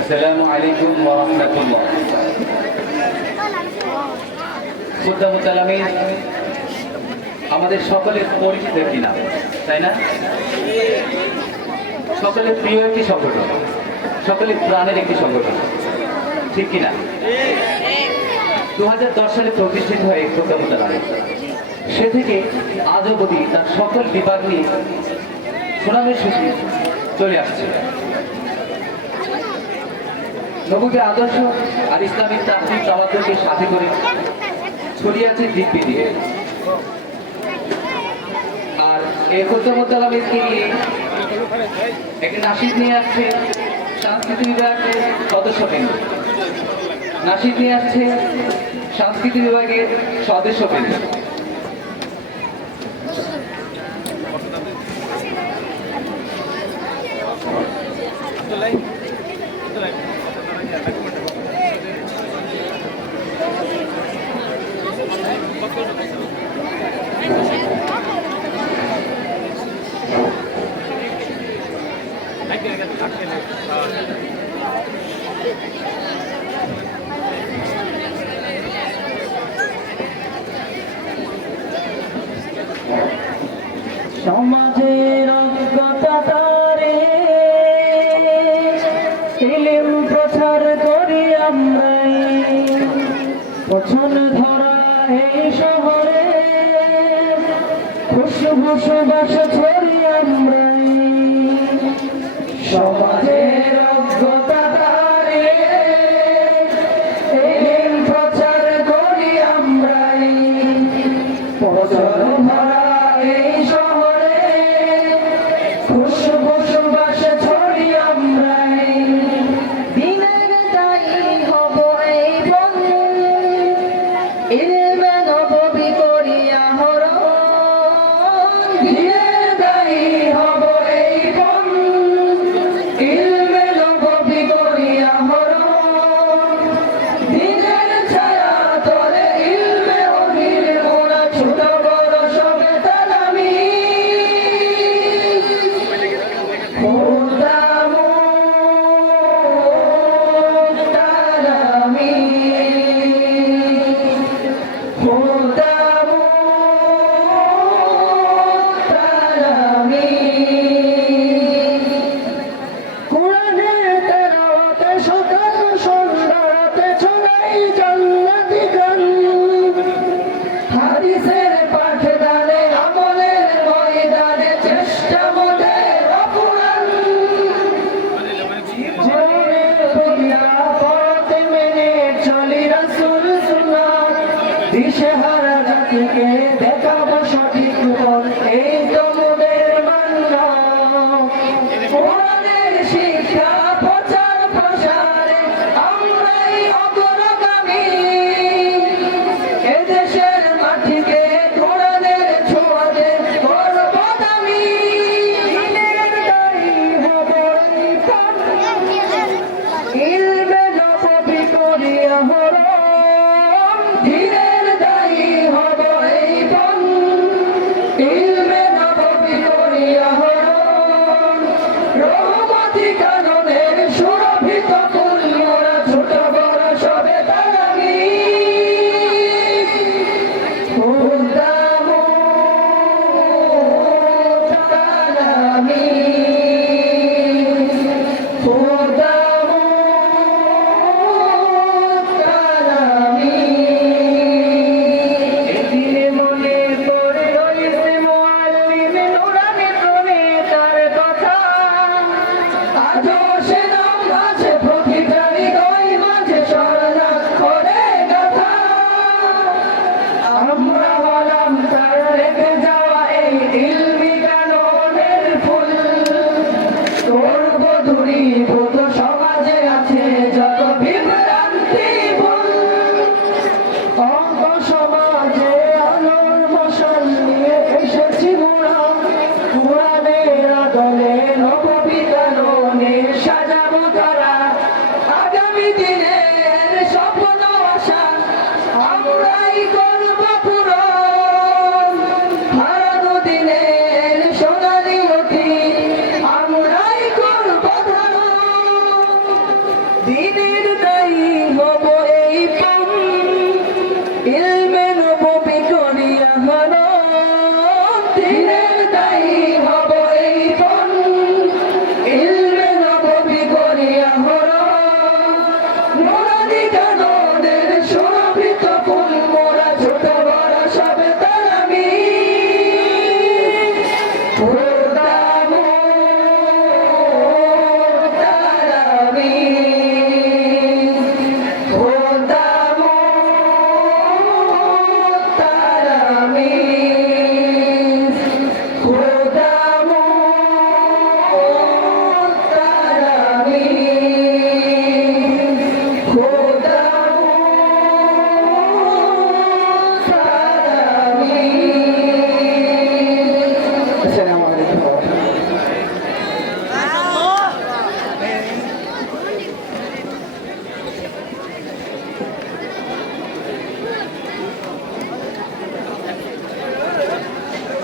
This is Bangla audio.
আসসালামু আলাইকুম ওয়া রাহমাতুল্লাহ। খুদ্দাম মুতালামিন আমাদের সকলের পরিচিত একটি নাম, তাই না? সকলের প্রিয় একটি সংগঠন, সকলের প্রাণের একটি সংগঠন, ঠিক কিনা? 2010 সালে প্রতিষ্ঠিত হয় খুদ্দাম মুতালামিন। সে থেকে আজ অবধি তার সকল বিভাগ নিয়ে সুনামের সূচি চলে আসছে। নবীর আদর্শ আর ইসলামিক তাত্ত্বিক আমাদেরকে সাথে করে ছড়িয়ে আছে দিক বিদিক। আর এই খুদ্দাম মুতালামিনকে নিয়ে একটি নাশিদ নিয়ে আসছে সংস্কৃতি বিভাগের সদস্যবৃন্দ, নাশিদ নিয়ে আসছে সংস্কৃতি বিভাগের সদস্যবৃন্দ। সমাজের অজ্ঞতারে ইলম প্রচার করি আমরাই, পছন ধরা এই শহরে খুশবু সুবাস ছড়ি আমরাই। সমাজের অজ্ঞতারে ইলম প্রচার করি আমরাই, পছন ধরা এই শহরে খুশবু সুবাস ছড়ি আমরাই। দিনের দায়ী হব এই বন, ইলমে নববী করিয়া হরণ। দিনের দায়ী হব এই বন, ইলমে নববী করিয়া হরণ। দিনের ছায়া তলে ইলমে অহির মোরা ছোট বড় সবে তালামি। খুদ্দাম মুতালামিন, খুদ্দাম মুতালামিন। কোরআনের তেলাওয়াতে সকাল সন্ধ্যা রাতে ছড়াই জান্নাতি গান। হাদিসের পাঠদানে আমলের ময়দানে চেষ্টা মোদের অফুরান। জীবনের প্রেক্ষাপট মেনে চলি রাসূল সুন্নাত, দিশেহারা জাতিকে দেখাবো সঠিক পথ, এই তো মোদের মান্না। কোরআনের শিক্ষা প্রচার প্রসারে আমরাই অগ্রগামী, এদেশের মাটিকে কোরআনের ছোঁয়াতে করব দামি। দিনের দায়ী হব এই পথ, ইলমে নববী করিয়া হরণ। দিনের দায়ী হব এই পথ, ইলমে নববী করিয়া হরণ। রহমতি কাননের সুরভিত ফুল মোরা ছোট বড় সবে তালামি। খুদ্দাম মুতালামিন, খুদ্দাম মুতালামিন। এদিন মনে পড়ে রইছে মুআল্লিম নুরানি তার কথা, আজও সে নাম আছে প্রতিটা হৃদয় মাঝে স্বর্ণাক্ষরে গাথা। আমরা হলাম তার রেখে যাওয়া এই ইলমি কাননের ফুল, করব দূরীভূত সমাজে আছে যত বিভ্রান্তি ভুল। অঙ্ক সমাজে আলোর মশাল নিয়ে এসেছি মোরা, কোরআনের আদলে নববী কাননে